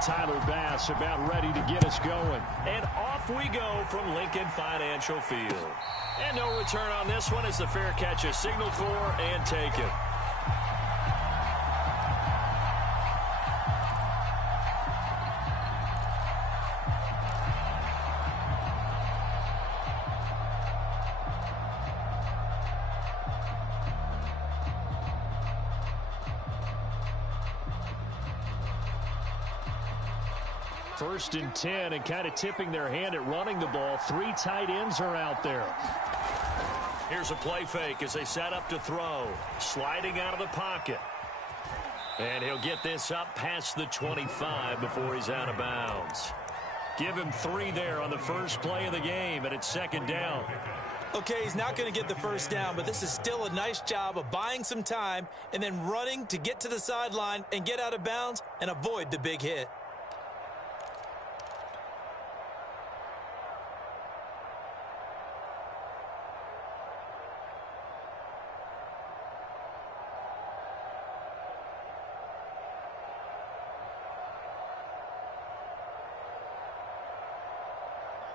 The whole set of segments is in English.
Tyler Bass about ready to get us going. And off we go from Lincoln Financial Field. And no return on this one as the fair catch is signaled for and taken. First and 10, and kind of tipping their hand at running the ball. 3 tight ends are out there. Here's a play fake as they set up to throw. Sliding out of the pocket. And he'll get this up past the 25 before he's out of bounds. Give him 3 there on the first play of the game, and it's second down. Okay, he's not going to get the first down, but this is still a nice job of buying some time and then running to get to the sideline and get out of bounds and avoid the big hit.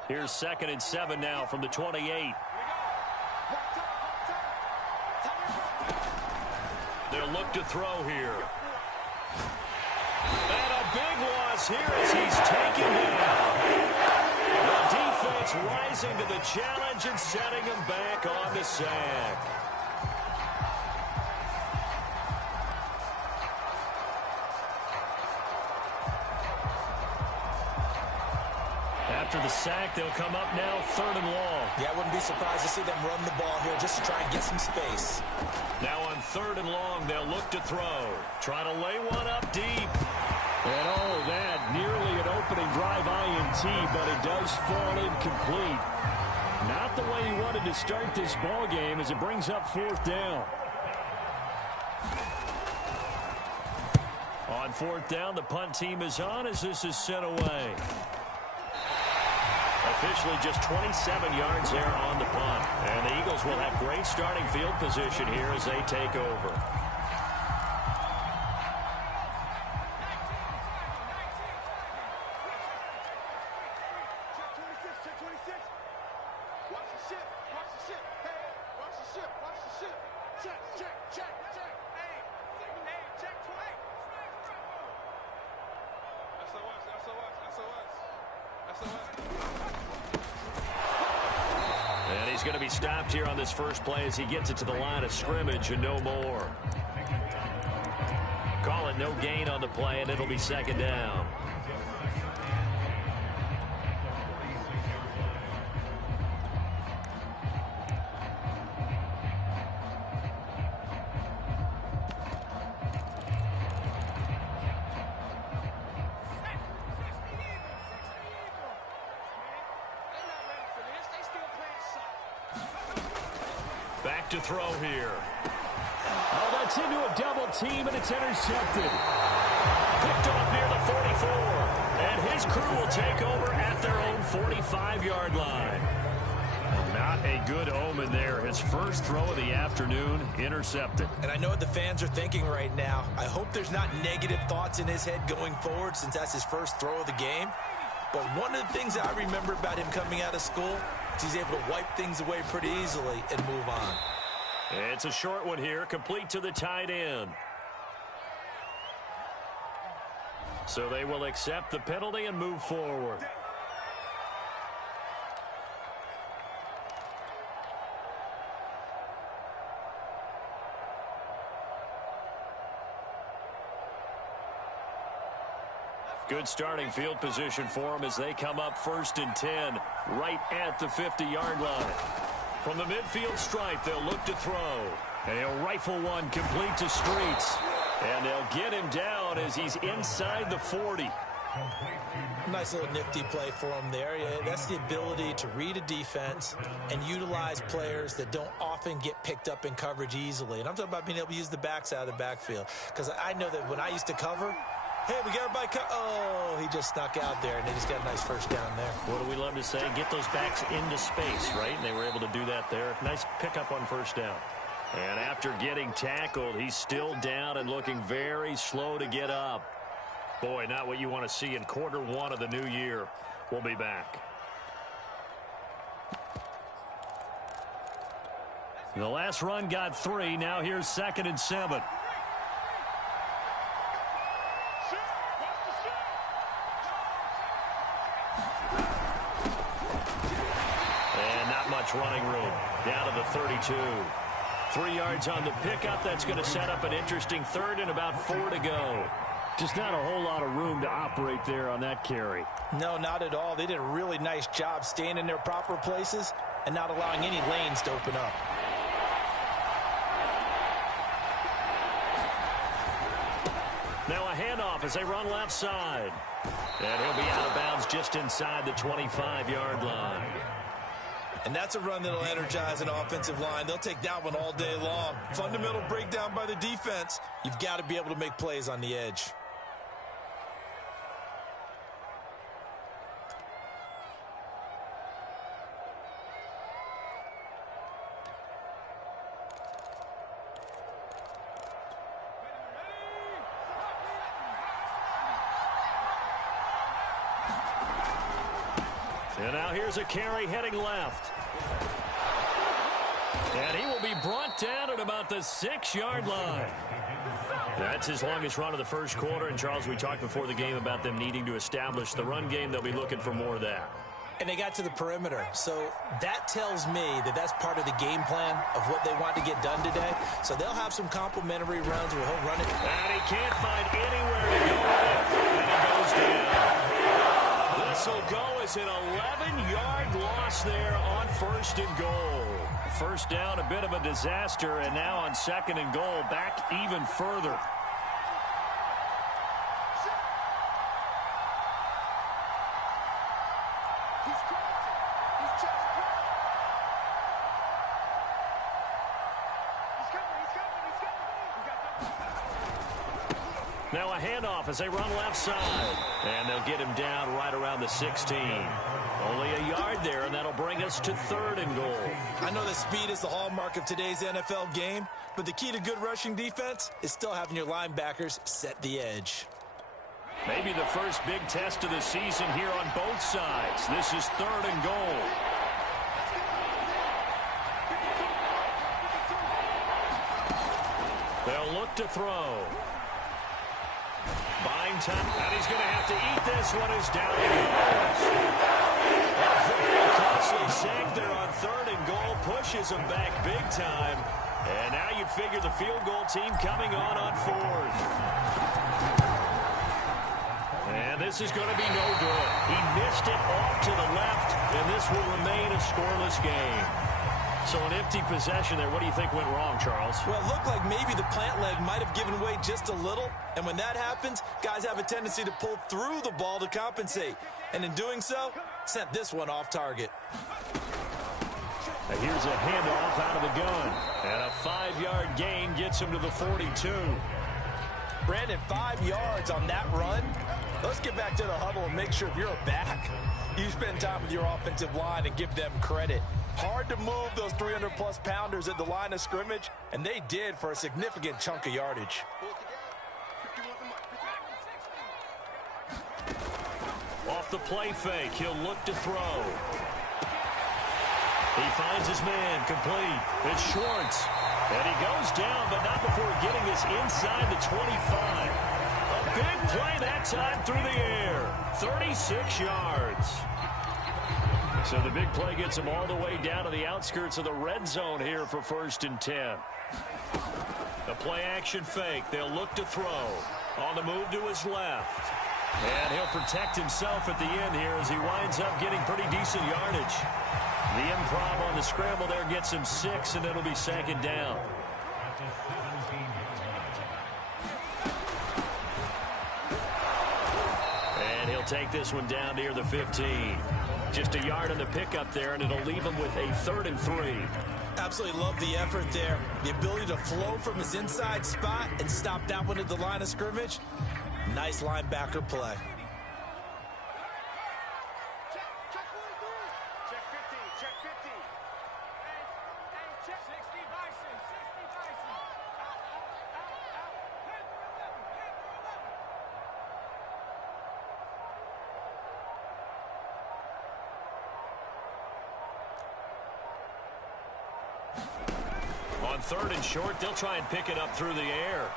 Here's second and 7 now from the 28. They'll look to throw here. And a big loss here as he's taken down. The defense rising to the challenge and setting him back on the sack. After the sack, they'll come up now 3rd and long. Yeah, I wouldn't be surprised to see them run the ball here just to try and get some space. Now on 3rd and long, they'll look to throw. Try to lay one up deep. And all of that, nearly an opening drive INT, but it does fall incomplete. Not the way he wanted to start this ball game as it brings up 4th down. On 4th down, the punt team is on as this is sent away. Officially just 27 yards there on the punt. And the Eagles will have great starting field position here as they take over. Going to be stopped here on this first play as he gets it to the line of scrimmage and no more. Call it no gain on the play, and it'll be second down. Back to throw here. Oh, that's into a double team, and it's intercepted. Picked off near the 44. And his crew will take over at their own 45-yard line. Not a good omen there. His first throw of the afternoon, intercepted. And I know what the fans are thinking right now. I hope there's not negative thoughts in his head going forward since that's his first throw of the game. But one of the things I remember about him coming out of school is he's able to wipe things away pretty easily and move on. It's a short one here, complete to the tight end. So they will accept the penalty and move forward. Good starting field position for them as they come up 1st and 10, right at the 50-yard line. From the midfield stripe, they'll look to throw. And he'll rifle one complete to Streets. And they'll get him down as he's inside the 40. Nice little nifty play for him there. Yeah, that's the ability to read a defense and utilize players that don't often get picked up in coverage easily. And I'm talking about being able to use the backs out of the backfield. Because I know that when I used to cover, hey, we got everybody. Oh, he just snuck out there, and they just got a nice first down there. What do we love to say? Get those backs into space, right? And they were able to do that there. Nice pickup on first down. And after getting tackled, he's still down and looking very slow to get up. Boy, not what you want to see in quarter one of the new year. We'll be back. The last run got 3. Now here's 2nd and 7. And not much running room. Down to the 32. 3 yards on the pickup. That's going to set up an interesting 3rd and about 4 to go. Just not a whole lot of room to operate there on that carry. No, not at all. They did a really nice job staying in their proper places and not allowing any lanes to open up. Now a handoff as they run left side. And he'll be out of bounds just inside the 25-yard line. And that's a run that'll energize an offensive line. They'll take that one all day long. Fundamental breakdown by the defense. You've got to be able to make plays on the edge. And now here's a carry heading left. And he will be brought down at about the 6-yard line. That's his longest run of the first quarter. And, Charles, we talked before the game about them needing to establish the run game. They'll be looking for more of that. And they got to the perimeter. So that tells me that that's part of the game plan of what they want to get done today. So they'll have some complimentary runs where he'll run it. And he can't find anywhere to go with it. And he goes down. This will go as an 11-yard loss there on 1st and goal. First down, a bit of a disaster, and now on 2nd and goal, back even further. Now a handoff as they run left side. And they'll get him down right around the 16. Only a yard there, and that'll bring us to 3rd and goal. I know that speed is the hallmark of today's NFL game, but the key to good rushing defense is still having your linebackers set the edge. Maybe the first big test of the season here on both sides. This is 3rd and goal. They'll look to throw. Buying time, and he's going to have to eat this one as down he goes. Very closely sacked there on 3rd and goal, pushes him back big time. And now you'd figure the field goal team coming on 4th. And this is going to be no good. He missed it off to the left, and this will remain a scoreless game. So an empty possession there. What do you think went wrong, Charles? Well, it looked like maybe the plant leg might have given way just a little. And when that happens, guys have a tendency to pull through the ball to compensate. And in doing so, sent this one off target. And here's a handoff out of the gun. And a 5-yard gain gets him to the 42. Brandon, 5 yards on that run. Let's get back to the huddle and make sure if you're a back, you spend time with your offensive line and give them credit. Hard to move those 300-plus pounders at the line of scrimmage, and they did for a significant chunk of yardage. Off the play fake, he'll look to throw. He finds his man, complete. It's Schwartz. And he goes down, but not before getting this inside the 25. A big play that time through the air. 36 yards. So the big play gets him all the way down to the outskirts of the red zone here for 1st and 10. The play action fake. They'll look to throw. On the move to his left. And he'll protect himself at the end here as he winds up getting pretty decent yardage. The improv on the scramble there gets him 6, and it'll be 2nd down. And he'll take this one down near the 15. Just a yard on the pickup there, and it'll leave him with a 3rd and 3. Absolutely love the effort there. The ability to flow from his inside spot and stop that one at the line of scrimmage. Nice linebacker play. On 3rd and short, they'll try and pick it up through the air.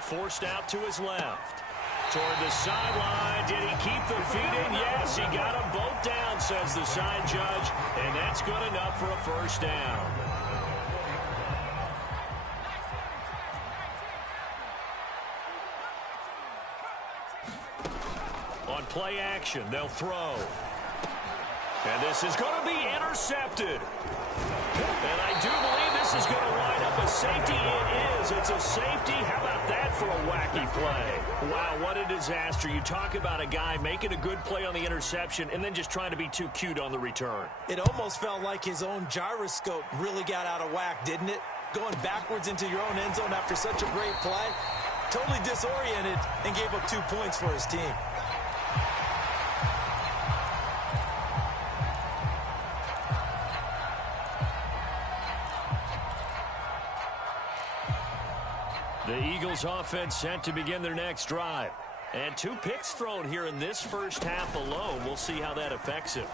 Forced out to his left. Toward the sideline. Did he keep the feet in? Yes, he got them both down, says the side judge. And that's good enough for a first down. On play action, they'll throw. And this is going to be intercepted. And I do believe this is going to wind up a safety. It is. It's a safety. How about that for a wacky play? Wow, what a disaster. You talk about a guy making a good play on the interception and then just trying to be too cute on the return. It almost felt like his own gyroscope really got out of whack, didn't it? Going backwards into your own end zone after such a great play. Totally disoriented and gave up 2 points for his team. The Eagles offense set to begin their next drive. And 2 picks thrown here in this first half alone. We'll see how that affects him.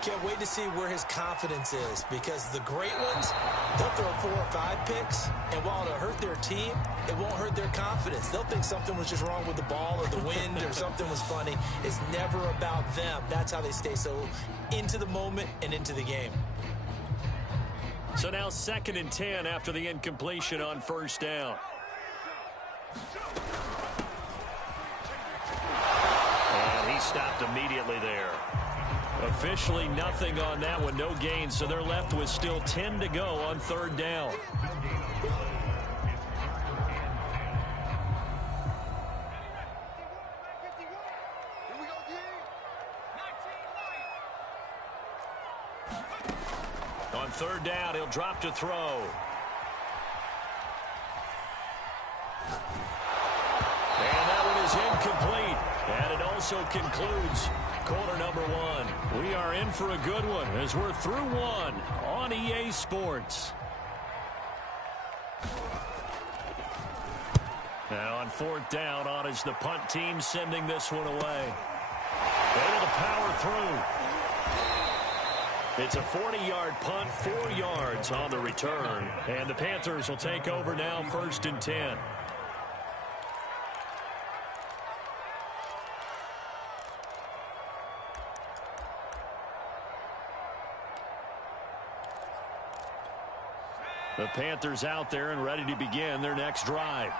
Can't wait to see where his confidence is, because the great ones, they'll throw 4 or 5 picks, and while it'll hurt their team, it won't hurt their confidence. They'll think something was just wrong with the ball or the wind or something was funny. It's never about them. That's how they stay so into the moment and into the game. So now 2nd and 10 after the incompletion on first down. And he stopped immediately there. Officially nothing on that one, no gain, so they're left with still 10 to go on 3rd down. On 3rd down, he'll drop to throw. And that one is incomplete. And it also concludes quarter number 1. We are in for a good one as we're through 1 on EA Sports. Now on 4th down, on is the punt team sending this one away. Able to power through. It's a 40-yard punt, 4 yards on the return. And the Panthers will take over now, 1st and 10. The Panthers out there and ready to begin their next drive.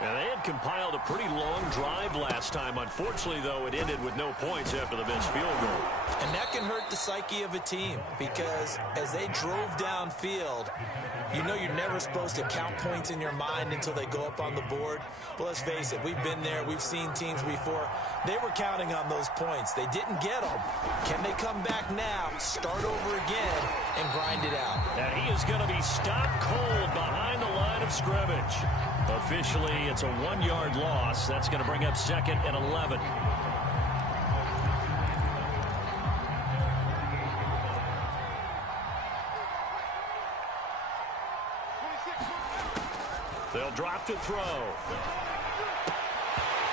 And they had compiled a pretty long drive last time. Unfortunately, though, it ended with no points after the missed field goal. And that can hurt the psyche of a team, because as they drove downfield, you know you're never supposed to count points in your mind until they go up on the board. But let's face it, we've been there. We've seen teams before. They were counting on those points. They didn't get them. Can they come back now, start over again, and grind it out? And he is going to be stopped cold behind the line of scrimmage. Officially, it's a 1-yard loss. That's going to bring up 2nd and 11. They'll drop to throw.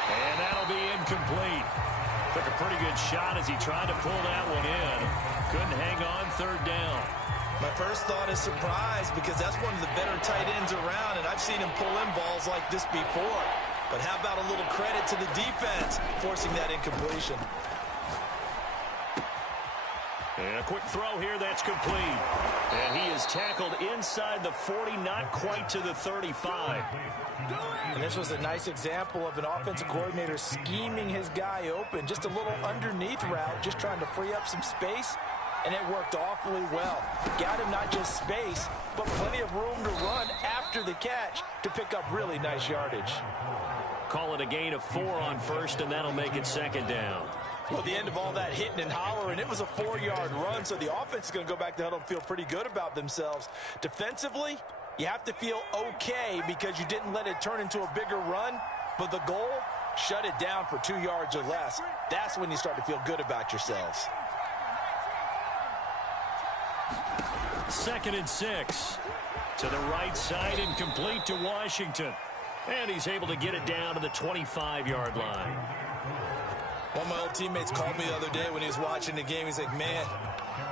And that'll be incomplete. Took a pretty good shot as he tried to pull that one in. Couldn't hang on 3rd down. My first thought is surprise, because that's one of the better tight ends around, and I've seen him pull in balls like this before. But how about a little credit to the defense forcing that incompletion? And a quick throw here, that's complete. And he is tackled inside the 40, not quite to the 35. And this was a nice example of an offensive coordinator scheming his guy open. Just a little underneath route, just trying to free up some space. And it worked awfully well. Got him not just space, but plenty of room to run after the catch to pick up really nice yardage. Call it a gain of 4 on 1st, and that'll make it 2nd down. Well, the end of all that hitting and hollering, it was a 4-yard run, so the offense is going to go back to huddle and feel pretty good about themselves. Defensively, you have to feel okay because you didn't let it turn into a bigger run, but the goal, shut it down for 2 yards or less. That's when you start to feel good about yourselves. 2nd and 6. To the right side and complete to Washington. And he's able to get it down to the 25-yard line. One of my old teammates called me the other day when he was watching the game. He's like, man,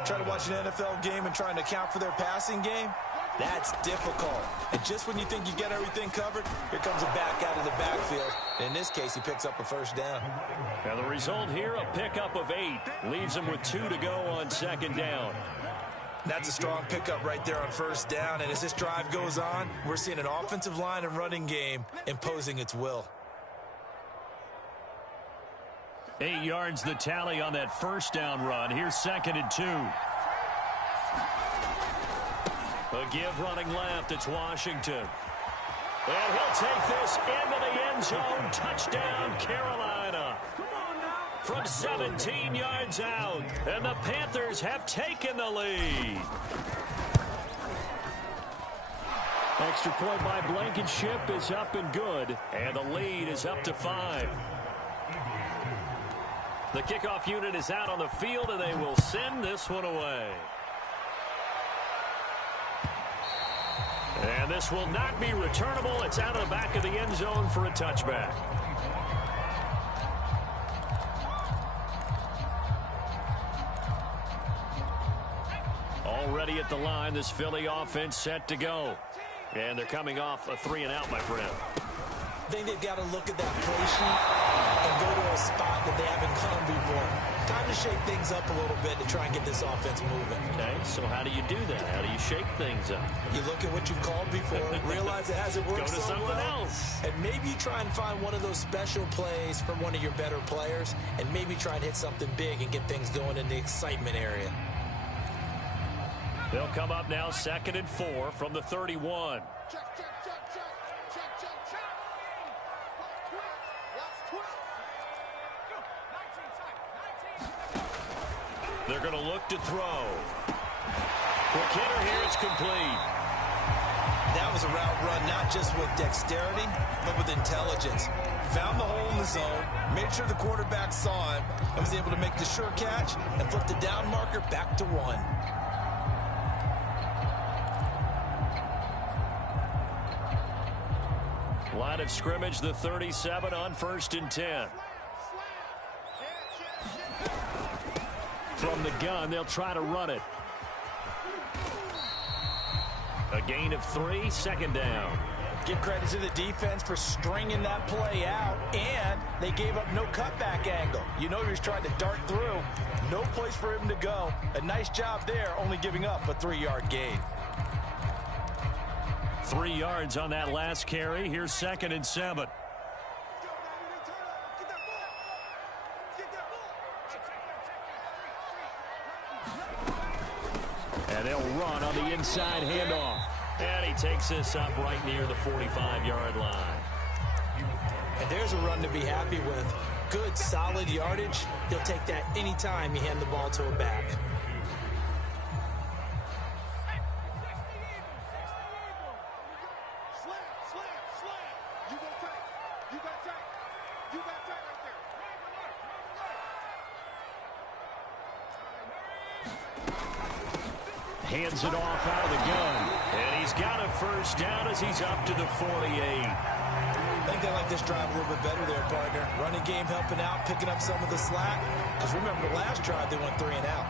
trying to watch an NFL game and trying to account for their passing game, That's difficult. And just when you think you get everything covered, here comes a back out of the backfield. In this case, he picks up a first down. And the result here, a pickup of 8. Leaves him with 2 to go on second down. That's a strong pickup right there on first down. And as this drive goes on, we're seeing an offensive line and running game imposing its will. 8 yards the tally on that first down run. Here's 2nd and 2. A give running left. It's Washington. And he'll take this into the end zone. Touchdown, Carolina. From 17 yards out. And the Panthers have taken the lead. Extra point by Blankenship is up and good. And the lead is up to 5. The kickoff unit is out on the field, and they will send this one away. And this will not be returnable. It's out of the back of the end zone for a touchback. Already at the line, this Philly offense set to go. And they're coming off a 3-and-out, my friend. I think they've got to look at that play sheet and go to a spot that they haven't come before. Time to shake things up a little bit to try and get this offense moving. Okay, so how do you do that? How do you shake things up? You look at what you've called before, realize it hasn't worked Go to so something well, else. and maybe try and find one of those special plays from one of your better players, and maybe try and hit something big and get things going in the excitement area. They'll come up now 2nd and 4 from the 31. They're going to look to throw. For Kittle here, it's complete. That was a route run not just with dexterity, but with intelligence. Found the hole in the zone, made sure the quarterback saw him, and was able to make the sure catch and flip the down marker back to 1. Line of scrimmage, the 37 on 1st and 10. From the gun, they'll try to run it. A gain of 3, 2nd down. Give credit to the defense for stringing that play out, and they gave up no cutback angle. You know he was trying to dart through. No place for him to go. A nice job there, only giving up a 3-yard gain. 3 yards on that last carry. Here's 2nd and 7. And they'll run on the inside handoff. And he takes this up right near the 45-yard line. And there's a run to be happy with. Good, solid yardage. He'll take that anytime you hand the ball to a back. Hands it off out of the gun. And he's got a first down as he's up to the 48. I think they like this drive a little bit better there, partner. Running game helping out, picking up some of the slack. Because remember, the last drive, they went 3-and-out.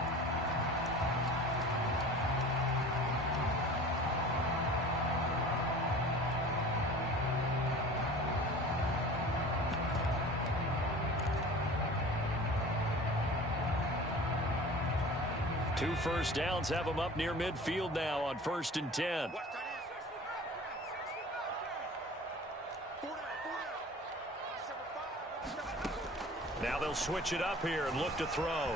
Two first downs have them up near midfield now on 1st and 10. Now they'll switch it up here and look to throw.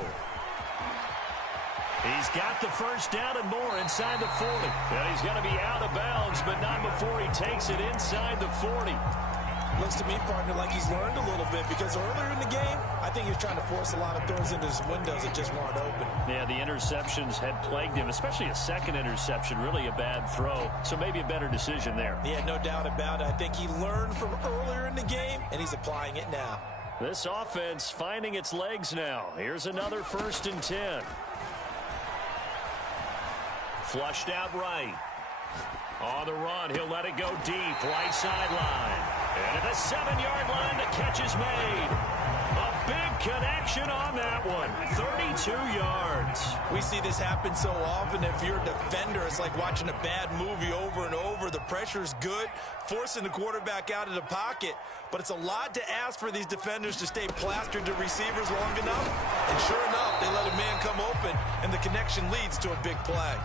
He's got the first down and more inside the 40. And he's going to be out of bounds, but not before he takes it inside the 40. Looks to me, partner, like he's learned a little bit, because earlier in the game, I think he was trying to force a lot of throws into his windows that just weren't open. Yeah, the interceptions had plagued him, especially a second interception, really a bad throw. So maybe a better decision there. Yeah, no doubt about it. I think he learned from earlier in the game, and he's applying it now. This offense finding its legs now. Here's another 1st and 10. Flushed out right. On the run, he'll let it go deep, right sideline. And at the 7-yard line, the catch is made. A big connection on that one. 32 yards. We see this happen so often. If you're a defender, it's like watching a bad movie over and over. The pressure's good, forcing the quarterback out of the pocket. But it's a lot to ask for these defenders to stay plastered to receivers long enough. And sure enough, they let a man come open, and the connection leads to a big play.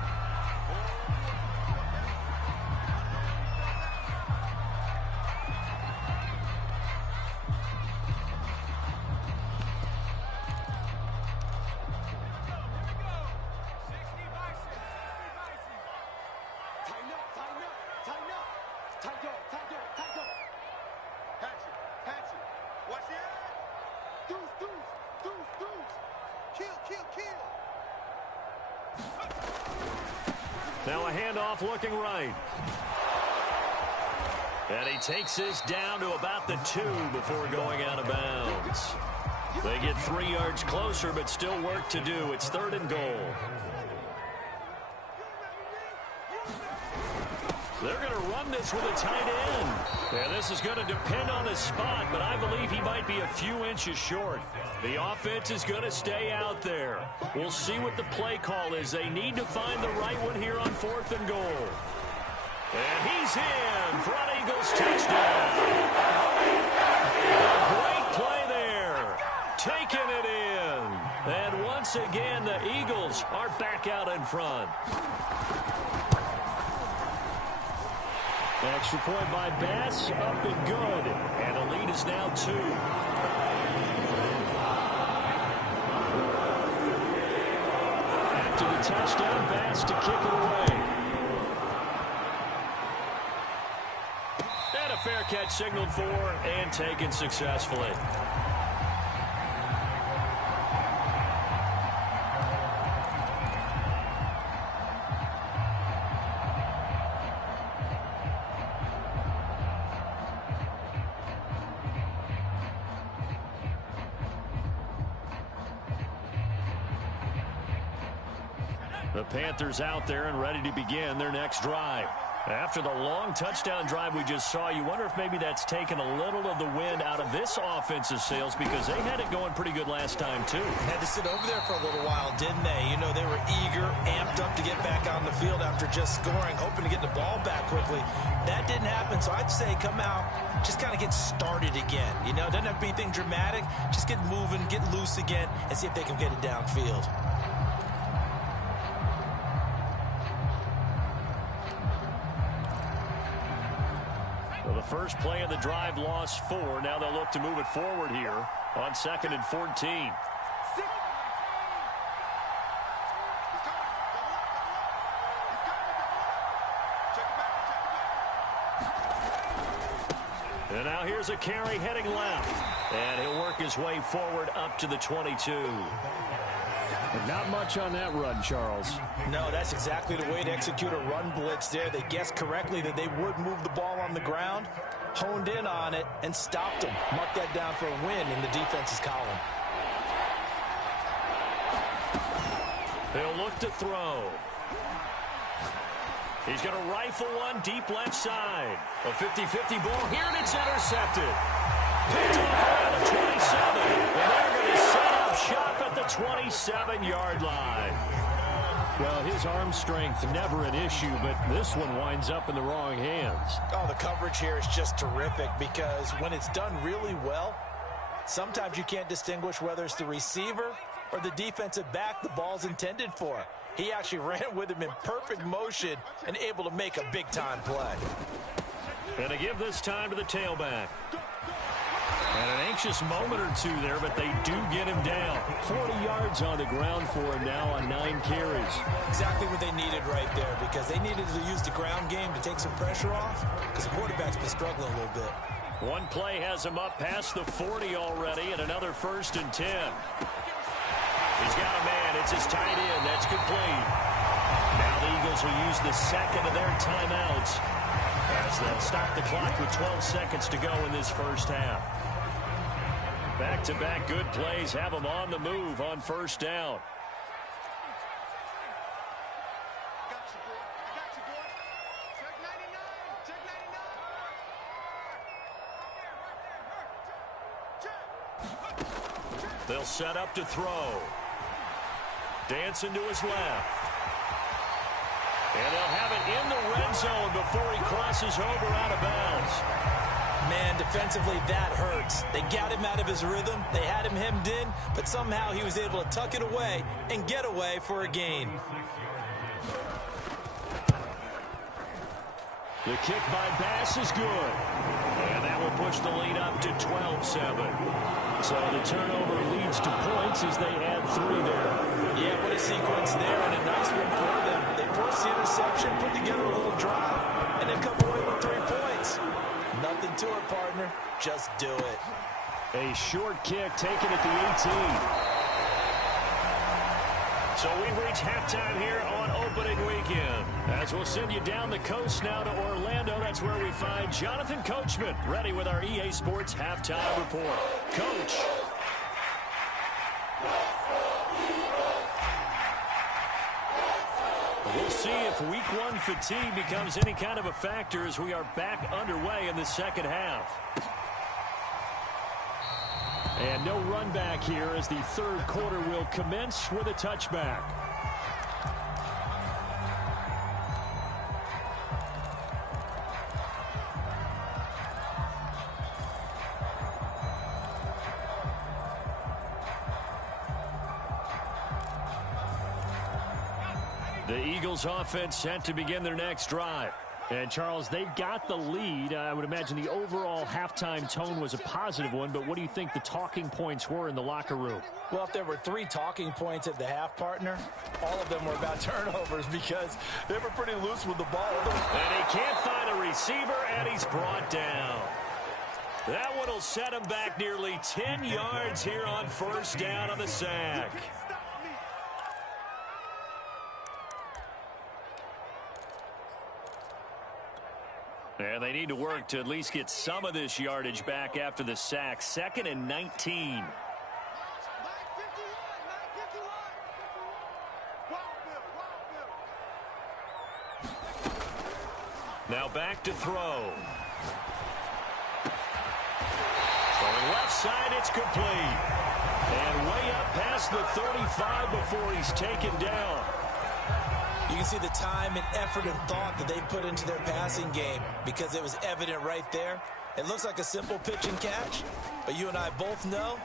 Now a handoff looking right. And he takes this down to about the 2 before going out of bounds. They get 3 yards closer, but still work to do. It's 3rd and goal. They're going to run this with a tight end. And this is going to depend on his spot, but I believe he might be a few inches short. The offense is going to stay out there. We'll see what the play call is. They need to find the right one here on 4th and goal. And he's in for an Eagles touchdown. A great play there. Taking it in. And once again, the Eagles are back out in front. Extra point by Bass, up and good. And the lead is now 2. After the touchdown, Bass to kick it away. And a fair catch signaled for and taken successfully. The Panthers out there and ready to begin their next drive. After the long touchdown drive we just saw, you wonder if maybe that's taken a little of the wind out of this offensive sails, because they had it going pretty good last time too. Had to sit over there for a little while, didn't they? You know, they were eager, amped up to get back on the field after just scoring, hoping to get the ball back quickly. That didn't happen, so I'd say come out, just kind of get started again. You know, it doesn't have to be anything dramatic. Just get moving, get loose again, and see if they can get it downfield. The first play of the drive lost 4. Now they'll look to move it forward here on 2nd and 14. And now here's a carry heading left. And he'll work his way forward up to the 22. Not much on that run, Charles. No, that's exactly the way to execute a run blitz there. They guessed correctly that they would move the ball on the ground, honed in on it, and stopped them. Mark that down for a win in the defense's column. They'll look to throw. He's going to rifle one deep left side. A 50-50 ball here, and it's intercepted. Picked off around the 27. And they're going to set up shop at the 27-yard line. Well, his arm strength never an issue, but this one winds up in the wrong hands. Oh, the coverage here is just terrific, because when it's done really well, sometimes you can't distinguish whether it's the receiver or the defensive back the ball's intended for. He actually ran with him in perfect motion and able to make a big-time play. And to give this time to the tailback. And an anxious moment or two there, but they do get him down. 40 yards on the ground for him now on 9 carries. Exactly what they needed right there, because they needed to use the ground game to take some pressure off, because the quarterback's been struggling a little bit. One play has him up past the 40 already, and another 1st and 10. He's got a man. It's his tight end. That's complete. Now the Eagles will use the second of their timeouts as they'll stop the clock with 12 seconds to go in this first half. Back-to-back good plays have them on the move on 1st down. They'll set up to throw. Dancing to his left. And they'll have it in the red zone before he crosses over out of bounds. Man, defensively, that hurts. They got him out of his rhythm. They had him hemmed in, but somehow he was able to tuck it away and get away for a gain. The kick by Bass is good. And that will push the lead up to 12-7. So the turnover leads to points as they add 3 there. Yeah, what a sequence there, and a nice one for them. They forced the interception, put together a little drive, and then come away with 3 points. Nothing to it, partner. Just do it. A short kick taken at the 18. So we've reached halftime here on opening weekend. As we'll send you down the coast now to Orlando. That's where we find Jonathan Coachman ready with our EA Sports halftime report. Coach. We'll see if week 1 fatigue becomes any kind of a factor as we are back underway in the second half. And no run back here as the third quarter will commence with a touchback. The Eagles offense set to begin their next drive. And, Charles, they've got the lead. I would imagine the overall halftime tone was a positive one, but what do you think the talking points were in the locker room? Well, if there were 3 talking points at the half, partner, all of them were about turnovers because they were pretty loose with the ball. And he can't find a receiver, and he's brought down. That one will set him back nearly 10 yards here on first down on the sack. And they need to work to at least get some of this yardage back after the sack. 2nd and 19. Now back to throw. Throwing left side, it's complete. And way up past the 35 before he's taken down. You can see the time and effort and thought that they put into their passing game because it was evident right there. It looks like a simple pitch and catch, but you and I both know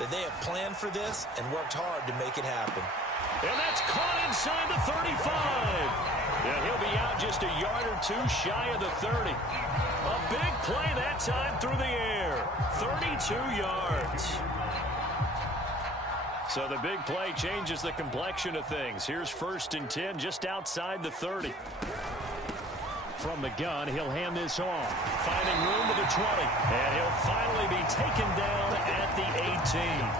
that they have planned for this and worked hard to make it happen. And that's caught inside the 35. And he'll be out just a yard or 2 shy of the 30. A big play that time through the air. 32 yards. So the big play changes the complexion of things. Here's 1st and 10 just outside the 30. From the gun, he'll hand this off. Finding room to the 20. And he'll finally be taken down at the 18.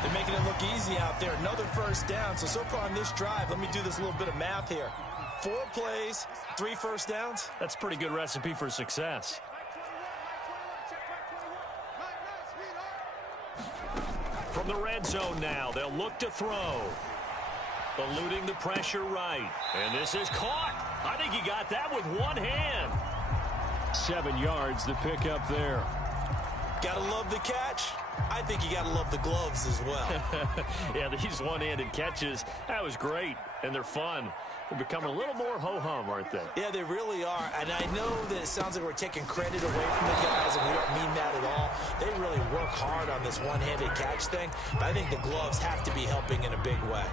They're making it look easy out there. Another first down. So far on this drive, let me do this little bit of math here. 4 plays, 3 first downs. That's a pretty good recipe for success. From the red zone now, they'll look to throw. Eluding the pressure right. And this is caught. I think he got that with one hand. 7 yards, the pickup there. Gotta love the catch. I think you gotta love the gloves as well. Yeah, these one-handed catches, that was great. And they're fun. They're becoming a little more ho-hum, aren't they? Yeah, they really are. And I know that it sounds like we're taking credit away from the guys, and we don't mean that at all. They really work hard on this one-handed catch thing. But I think the gloves have to be helping in a big way.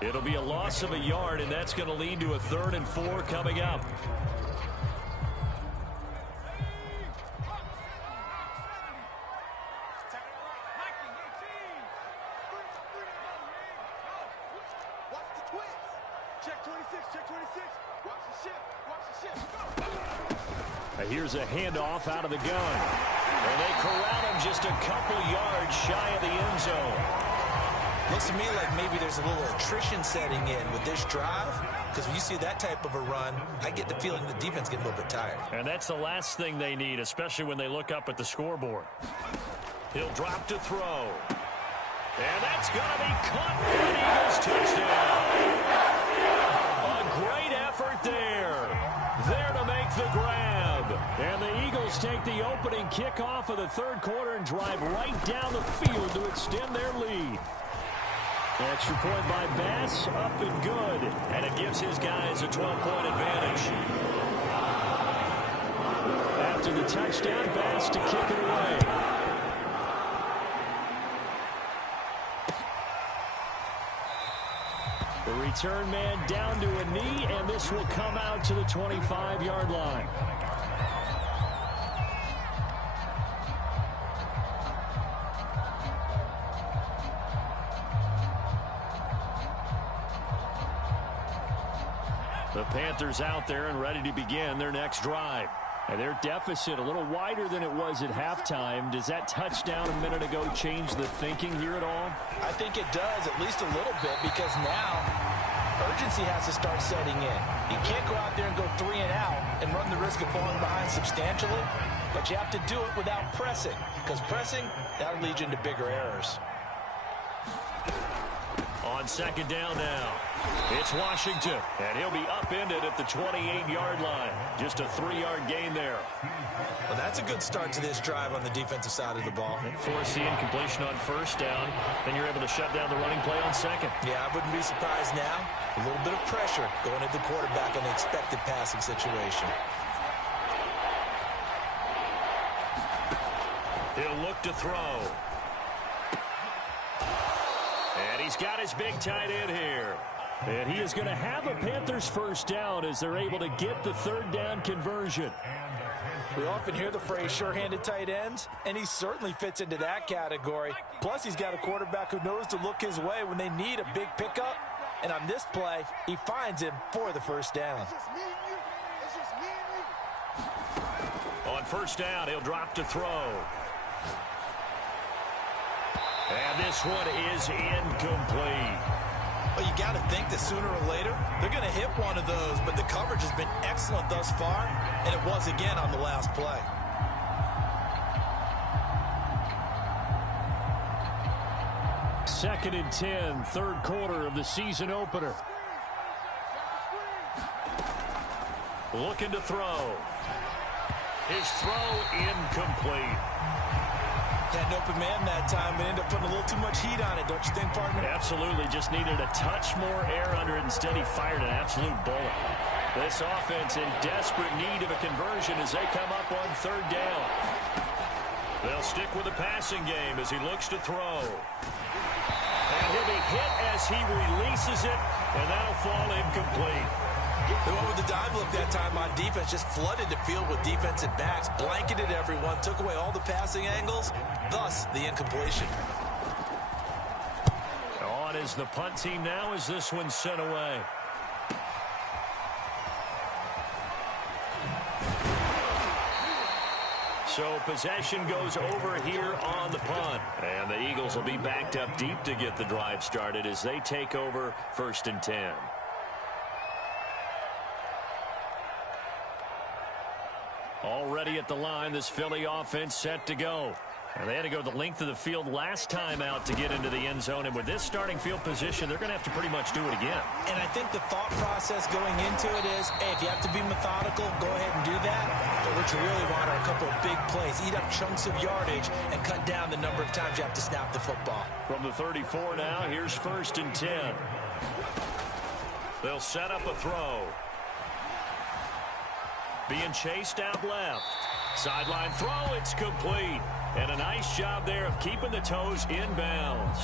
It'll be a loss of a yard, and that's going to lead to a 3rd and 4 coming up. Here's a handoff out of the gun. And they corral him just a couple yards shy of the end zone. Looks to me like maybe there's a little attrition setting in with this drive. Because when you see that type of a run, I get the feeling the defense getting a little bit tired. And that's the last thing they need, especially when they look up at the scoreboard. He'll drop to throw. And that's going to be caught for an Eagles touchdown. A great effort there. There to make the grab. And the Eagles Panthers take the opening kickoff of the third quarter and drive right down the field to extend their lead. Extra point by Bass, up and good. And it gives his guys a 12-point advantage. After the touchdown, Bass to kick it away. The return man down to a knee, and this will come out to the 25-yard line. The Panthers out there and ready to begin their next drive. And their deficit a little wider than it was at halftime. Does that touchdown a minute ago change the thinking here at all? I think it does, at least a little bit, because now urgency has to start setting in. You can't go out there and go 3 and out and run the risk of falling behind substantially, but you have to do it without pressing, because pressing, that'll lead you into bigger errors. On second down now, it's Washington, and he'll be upended at the 28-yard line. Just a 3-yard gain there. Well, that's a good start to this drive on the defensive side of the ball. Force the incompletion on first down, then you're able to shut down the running play on second. Yeah, I wouldn't be surprised now. A little bit of pressure going at the quarterback in an expected passing situation. He'll look to throw. And he's got his big tight end here. And he is going to have a Panthers first down as they're able to get the third down conversion. We often hear the phrase sure-handed tight ends, and he certainly fits into that category. Plus, he's got a quarterback who knows to look his way when they need a big pickup. And on this play, he finds him for the first down. On first down, he'll drop to throw. And this one is incomplete. Well, you got to think that sooner or later, they're going to hit one of those, but the coverage has been excellent thus far, and it was again on the last play. Second and 10, third quarter of the season opener. Looking to throw. His throw incomplete. Had an open man that time, but ended up putting a little too much heat on it, don't you think, partner? Absolutely. Just needed a touch more air under it. Instead, he fired an absolute bullet. This offense in desperate need of a conversion as they come up on third down. They'll stick with the passing game as he looks to throw. And he'll be hit as he releases it, and that'll fall incomplete. They went with the dime look that time on defense, just flooded the field with defensive backs, blanketed everyone, took away all the passing angles, thus the incompletion. On is the punt team now as this one's sent away. So possession goes over here on the punt. And the Eagles will be backed up deep to get the drive started as they take over first and 10. Already at the line, this Philly offense set to go. And they had to go the length of the field last time out to get into the end zone. And with this starting field position, they're going to have to pretty much do it again. And I think the thought process going into it is, hey, if you have to be methodical, go ahead and do that. But what you really want are a couple of big plays. Eat up chunks of yardage and cut down the number of times you have to snap the football. From the 34 now, here's first and 10. They'll set up a throw. Being chased out left. Sideline throw, it's complete. And a nice job there of keeping the toes in bounds.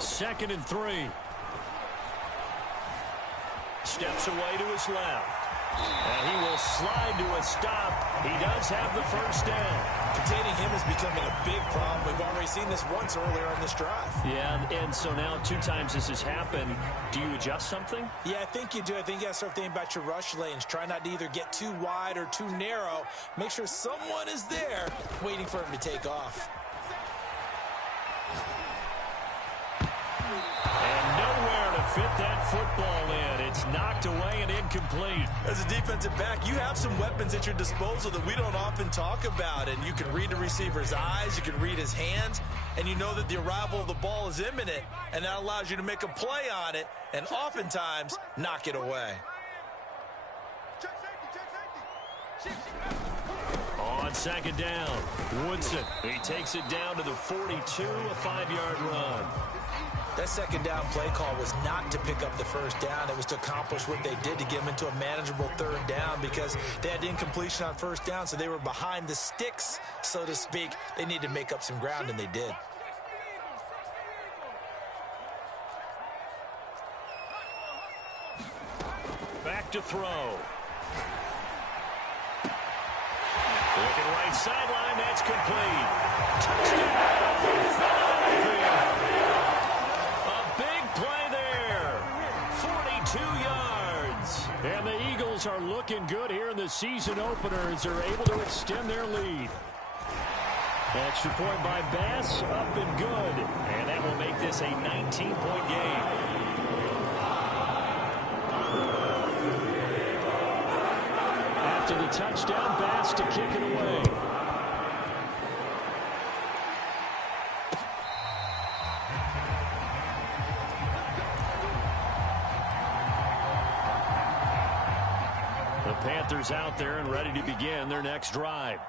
Second and 3. Steps away to his left. And he will slide to a stop. He does have the first down. Containing him is becoming a big problem. We've already seen this once earlier in this drive. Yeah, and so now 2 times this has happened. Do you adjust something? Yeah, I think you do. I think you got to start thinking about your rush lanes. Try not to either get too wide or too narrow. Make sure someone is there waiting for him to take off. And nowhere to fit that football in. It's knocked away and incomplete. complete. As a defensive back, you have some weapons at your disposal that we don't often talk about. And you can read the receiver's eyes, you can read his hands, and you know that the arrival of the ball is imminent, and that allows you to make a play on it and oftentimes knock it away. On second down, Woodson. He takes it down to the 42, a 5-yard run. That second down play call was not to pick up the first down. It was to accomplish what they did to get them into a manageable third down because they had incompletion on first down, so they were behind the sticks, so to speak. They needed to make up some ground, and they did. Back to throw. Looking right sideline, that's complete. Touchdown, a big play there. 42 yards. And the Eagles are looking good here in the season opener as they're able to extend their lead. Extra point by Bass, up and good. And that will make this a 19-point game. After the touchdown, Bass to kick it away. The Panthers out there and ready to begin their next drive.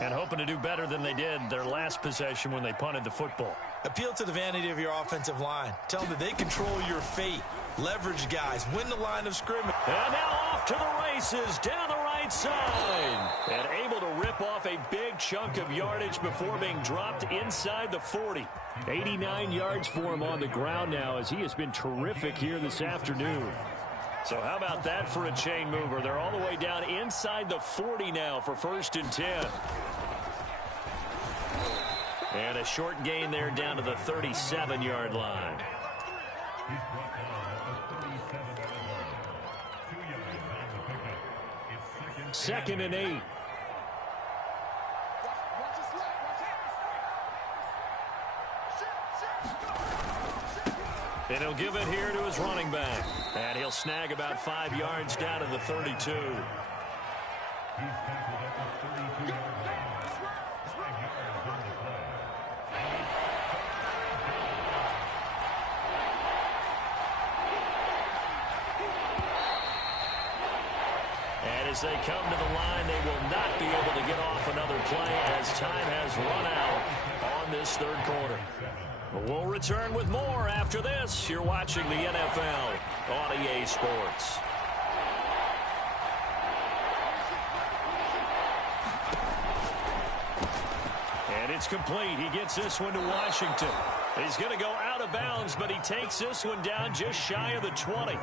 And hoping to do better than they did their last possession when they punted the football. Appeal to the vanity of your offensive line. Tell them that they control your fate. Leverage guys. Win the line of scrimmage. And now off to the races down the right side. And able to rip off a big chunk of yardage before being dropped inside the 40. 89 yards for him on the ground now as he has been terrific here this afternoon. So how about that for a chain mover? They're all the way down inside the 40 now for 1st and 10. And a short gain there down to the 37-yard line. Second and 8. And he'll give it here to his running back. And he'll snag about 5 yards down to the 32. And as they come to the line, they will not be able to get off another play as time has run out on this third quarter. We'll return with more after this. You're watching the NFL on EA Sports. And it's complete. He gets this one to Washington. He's going to go out of bounds, but he takes this one down just shy of the 20.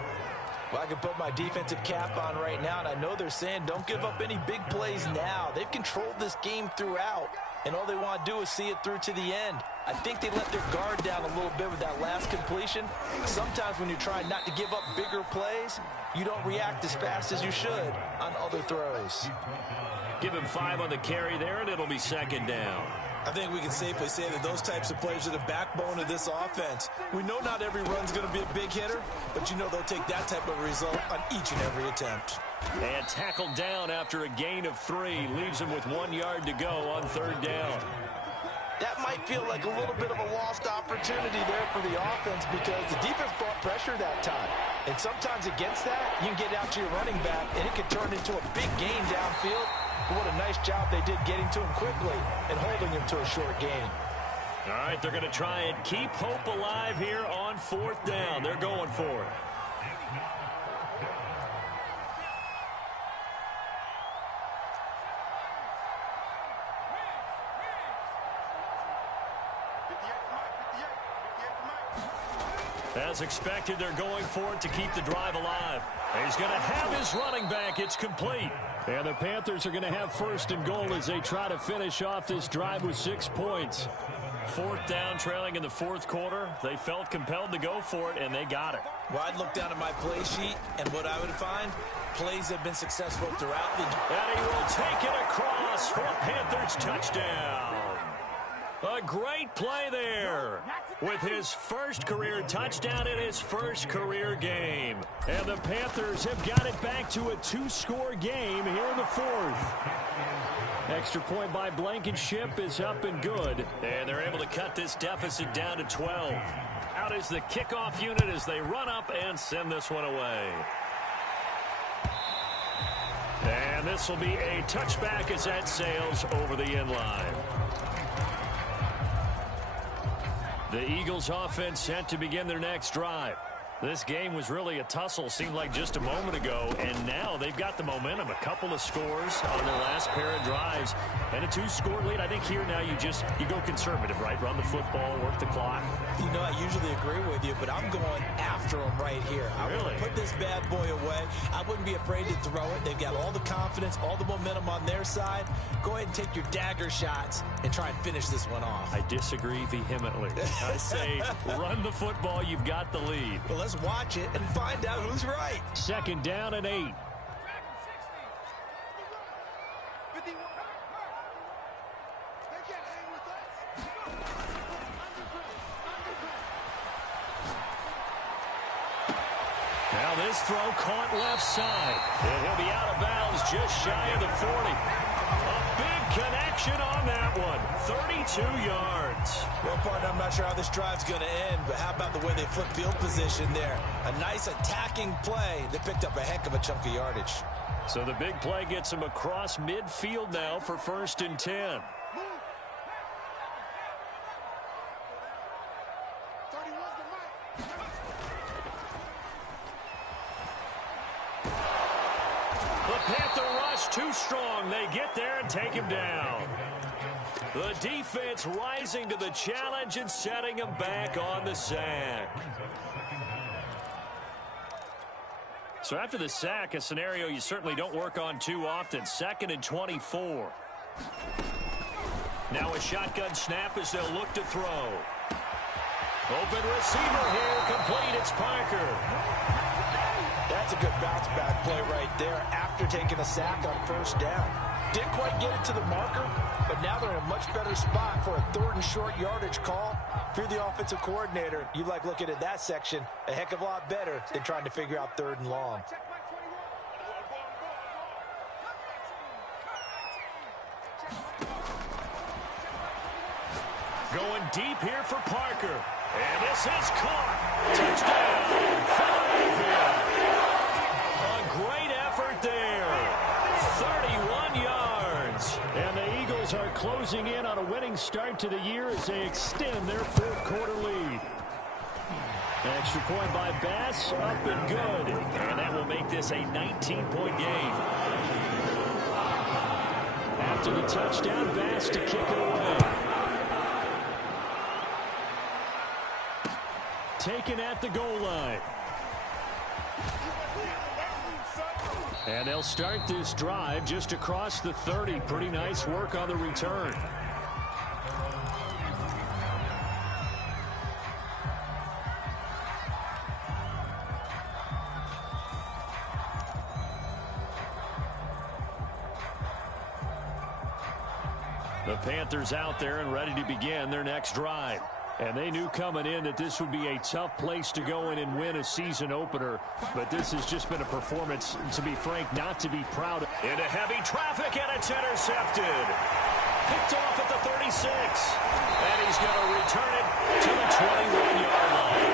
Well, I can put my defensive cap on right now, and I know they're saying don't give up any big plays now. They've controlled this game throughout, and all they want to do is see it through to the end. I think they let their guard down a little bit with that last completion. Sometimes when you're trying not to give up bigger plays, you don't react as fast as you should on other throws. Give him 5 on the carry there, and it'll be second down. I think we can safely say that those types of plays are the backbone of this offense. We know not every run's going to be a big hitter, but you know they'll take that type of result on each and every attempt. And tackled down after a gain of 3. Leaves him with 1 yard to go on third down. That might feel like a little bit of a lost opportunity there for the offense because the defense brought pressure that time. And sometimes against that, you can get out to your running back, and it can turn into a big gain downfield. But what a nice job they did getting to him quickly and holding him to a short gain. All right, they're going to try and keep hope alive here on 4th down. They're going for it. As expected, they're going for it to keep the drive alive. He's going to have his running back. It's complete. And the Panthers are going to have 1st and goal as they try to finish off this drive with 6 points. 4th down, trailing in the 4th quarter. They felt compelled to go for it, and they got it. Well, I'd look down at my play sheet, and what I would find, plays have been successful throughout the... And he will take it across for a Panthers touchdown. A great play there. Turner with his first career touchdown in his first career game. And the Panthers have got it back to a 2-score game here in the fourth. Extra point by Blankenship is up and good. And they're able to cut this deficit down to 12. Out is the kickoff unit as they run up and send this one away. And this will be a touchback as that sails over the end line. The Eagles offense set to begin their next drive. This game was really a tussle, seemed like just a moment ago, and now they've got the momentum. A couple of scores on their last pair of drives, and a 2-score lead. I think here now you go conservative, right? Run the football, work the clock. You know, I usually agree with you, but I'm going after them right here. I want to put this bad boy away. I wouldn't be afraid to throw it. They've got all the confidence, all the momentum on their side. Go ahead and take your dagger shots and try and finish this one off. I disagree vehemently. I say run the football. You've got the lead. Well, let's watch it and find out who's right. 2nd down and 8. Now this throw caught left side. And he'll be out of bounds just shy of the 40. A big connection on that one. 32 yards. Well, partner, I'm not sure how this drive's going to end, but how about the way they flip field position there? A nice attacking play that picked up a heck of a chunk of yardage. So the big play gets him across midfield now for 1st and 10. The Panther rush too strong. They get there and take him down. The defense rising to the challenge and setting him back on the sack. So after the sack, a scenario you certainly don't work on too often. 2nd and 24. Now a shotgun snap as they'll look to throw. Open receiver here, complete. It's Parker. That's a good bounce back play right there after taking a sack on 1st down. Didn't quite get it to the marker, but now they're in a much better spot for a 3rd and short yardage call. If you're the offensive coordinator, you like looking at that section a heck of a lot better than trying to figure out 3rd and long. Going deep here for Parker. And this is caught. Touchdown, Philadelphia. A great effort there. 31 yards. And the Eagles are closing in on a winning start to the year as they extend their 4th quarter lead. Extra point by Bass, up and good. And that will make this a 19-point game. After the touchdown, Bass to kick it away. Taken at the goal line. And they'll start this drive just across the 30. Pretty nice work on the return. The Panthers out there and ready to begin their next drive. And they knew coming in that this would be a tough place to go in and win a season opener. But this has just been a performance, to be frank, not to be proud of. Into heavy traffic, and it's intercepted. Picked off at the 36. And he's going to return it to the 21-yard line.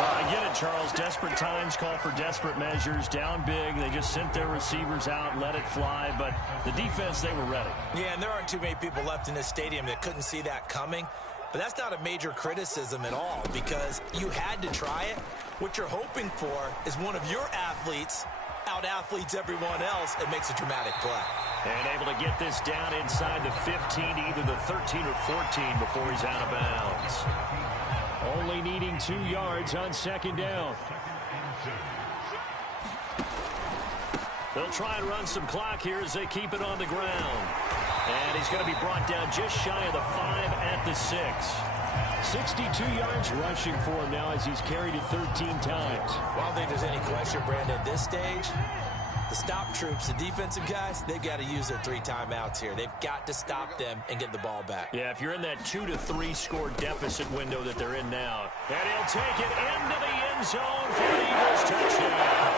Well, I get it, Charles. Desperate times call for desperate measures. Down big. They just sent their receivers out and let it fly. But the defense, they were ready. Yeah, and there aren't too many people left in this stadium that couldn't see that coming. But that's not a major criticism at all because you had to try it. What you're hoping for is one of your athletes out-athletes everyone else and makes a dramatic play. And able to get this down inside the 15, either the 13 or 14 before he's out of bounds. Only needing 2 yards on 2nd down. They'll try and run some clock here as they keep it on the ground. And he's going to be brought down just shy of the 5 at the 6. 62 yards rushing for him now as he's carried it 13 times. I don't think there's any question, Brandon, at this stage, the stop troops, the defensive guys, they've got to use their 3 timeouts here. They've got to stop them and get the ball back. Yeah, if you're in that 2 to 3 score deficit window that they're in now. And he'll take it into the end zone for the Eagles touchdown.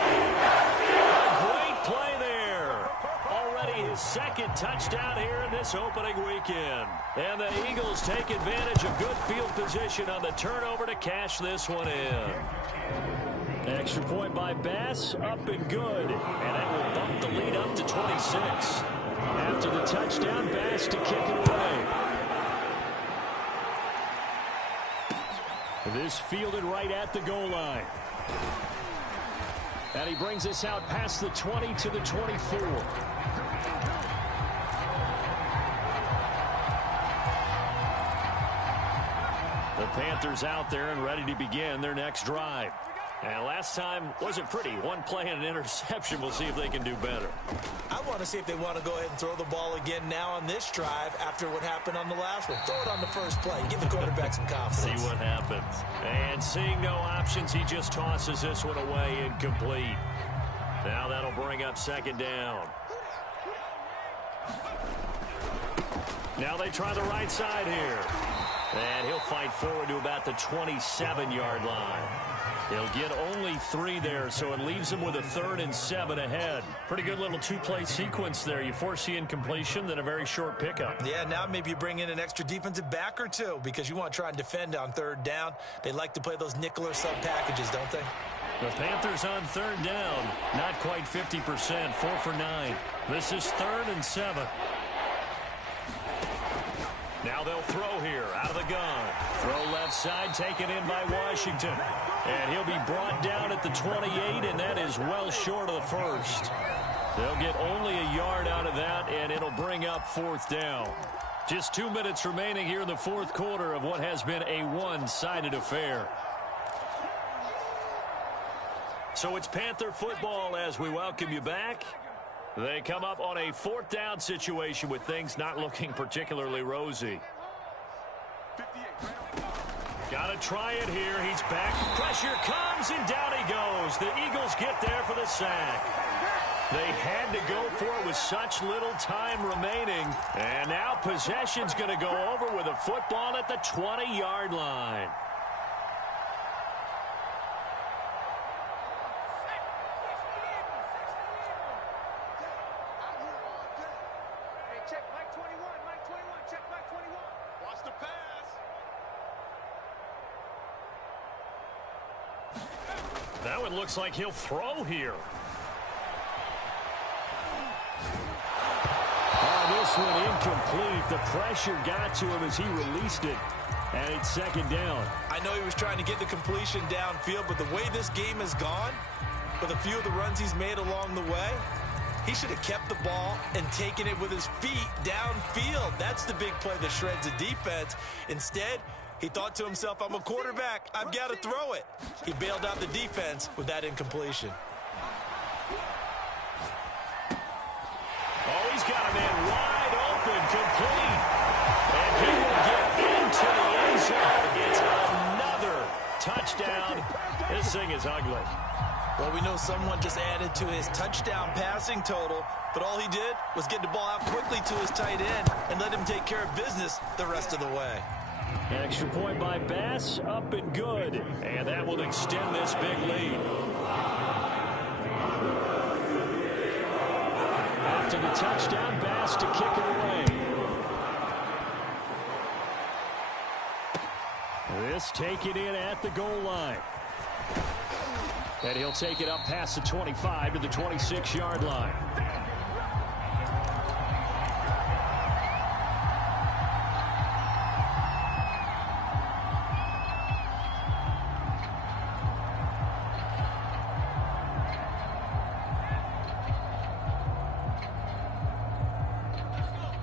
A great play there. Already his second touchdown here in this opening weekend. And the Eagles take advantage of good field position on the turnover to cash this one in. Extra point by Bass, up and good. And that will bump the lead up to 26. After the touchdown, Bass to kick it away. This fielded right at the goal line. And he brings us out past the 20 to the 24. The Panthers out there and ready to begin their next drive. And last time wasn't pretty. One play and an interception. We'll see if they can do better. I want to see if they want to go ahead and throw the ball again now on this drive after what happened on the last one. Throw it on the first play. Give the quarterback some confidence. See what happens. And seeing no options, he just tosses this one away incomplete. Now that'll bring up second down. Now they try the right side here. And he'll fight forward to about the 27-yard line. He'll get only 3 there, so it leaves him with a 3rd and 7 ahead. Pretty good little 2-play sequence there. You force the incompletion, then a very short pickup. Yeah, now maybe you bring in an extra defensive back or 2 because you want to try and defend on 3rd down. They like to play those nickel or sub packages, don't they? The Panthers on 3rd down. Not quite 50%, 4 for 9. This is 3rd and 7. Now they'll throw here out of the gun. Throw left side, taken in by Washington. And he'll be brought down at the 28, and that is well short of the first. They'll get only a yard out of that, and it'll bring up 4th down. Just 2 minutes remaining here in the 4th quarter of what has been a one-sided affair. So it's Panther football as we welcome you back. They come up on a 4th down situation with things not looking particularly rosy. Got to try it here. He's back. Pressure comes, and down he goes. The Eagles get there for the sack. They had to go for it with such little time remaining. And now possession's going to go over with a football at the 20-yard line. That one looks like he'll throw here. This one incomplete. The pressure got to him as he released it. And it's second down. I know he was trying to get the completion downfield, but the way this game has gone, with a few of the runs he's made along the way, he should have kept the ball and taken it with his feet downfield. That's the big play that shreds the defense. Instead, he thought to himself, I'm a quarterback. I've got to throw it. He bailed out the defense with that incompletion. Oh, he's got a man wide open, complete. And he will get into the end zone. It's another touchdown. This thing is ugly. Well, we know someone just added to his touchdown passing total, but all he did was get the ball out quickly to his tight end and let him take care of business the rest of the way. Extra point by Bass, up and good. And that will extend this big lead. After the touchdown, Bass to kick it away. This taken in at the goal line. And he'll take it up past the 25 to the 26-yard line.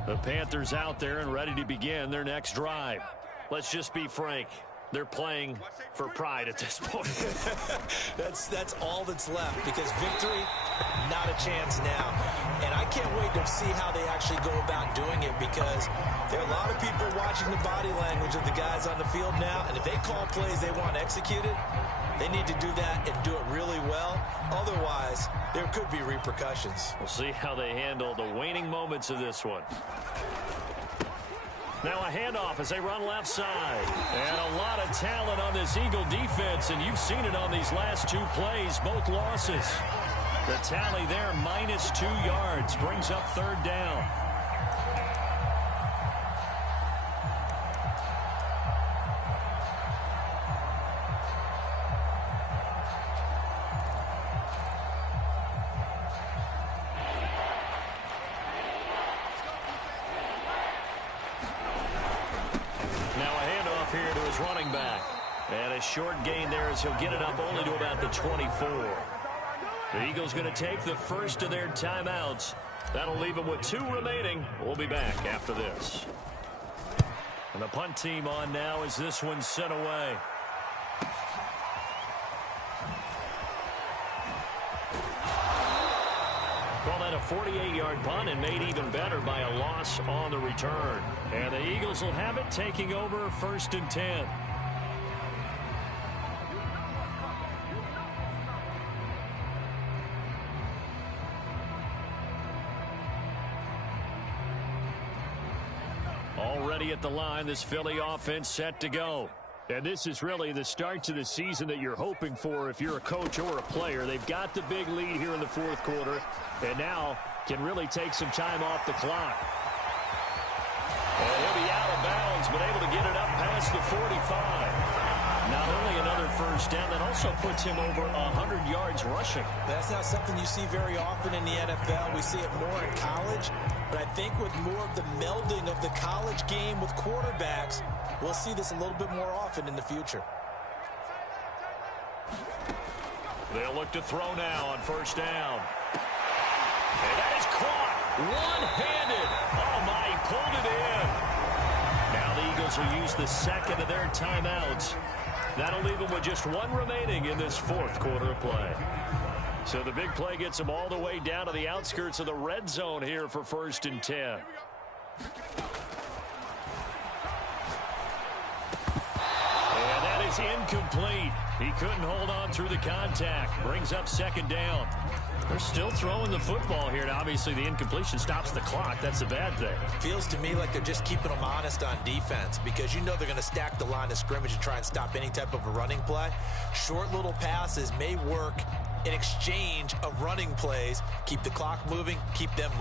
The Panthers out there and ready to begin their next drive. Let's just be frank. They're playing for pride at this point. That's all that's left, because victory Not a chance now. And I can't wait to see how they actually go about doing it, because there are a lot of people watching the body language of the guys on the field now, and if they call plays they want executed, they need to do that and do it really well. Otherwise, there could be repercussions. We'll see how they handle the waning moments of this one. Now a handoff as they run left side. And a lot of talent on this Eagle defense, and you've seen it on these last two plays, both losses. The tally there, -2 yards, brings up third down. Here to his running back. And a short gain there as he'll get it up only to about the 24. The Eagles going to take the first of their timeouts. That'll leave them with 2 remaining. We'll be back after this. And the punt team on now as this one's sent away. Well, that a 48-yard punt, and made even better by a loss on the return. And the Eagles will have it, taking over 1st and 10. Already at the line, this Philly offense set to go. And this is really the start to the season that you're hoping for if you're a coach or a player. They've got the big lead here in the 4th quarter, and now can really take some time off the clock. And he'll be out of bounds, but able to get it up past the 45. Not only another first down, that also puts him over 100 yards rushing. That's not something you see very often in the NFL. We see it more in college, but I think with more of the melding of the college game with quarterbacks, we'll see this a little bit more often in the future. They'll look to throw now on first down. And that is caught one-handed. Oh, my, he pulled it in. Now the Eagles will use the second of their timeouts. That'll leave them with just 1 remaining in this 4th quarter of play. So the big play gets them all the way down to the outskirts of the red zone here for 1st and 10. And that is incomplete. He couldn't hold on through the contact. Brings up 2nd down. They're still throwing the football here, and obviously the incompletion stops the clock. That's a bad thing. Feels to me like they're just keeping them honest on defense, because you know they're going to stack the line of scrimmage and try and stop any type of a running play. Short little passes may work in exchange of running plays. Keep the clock moving, keep them moving.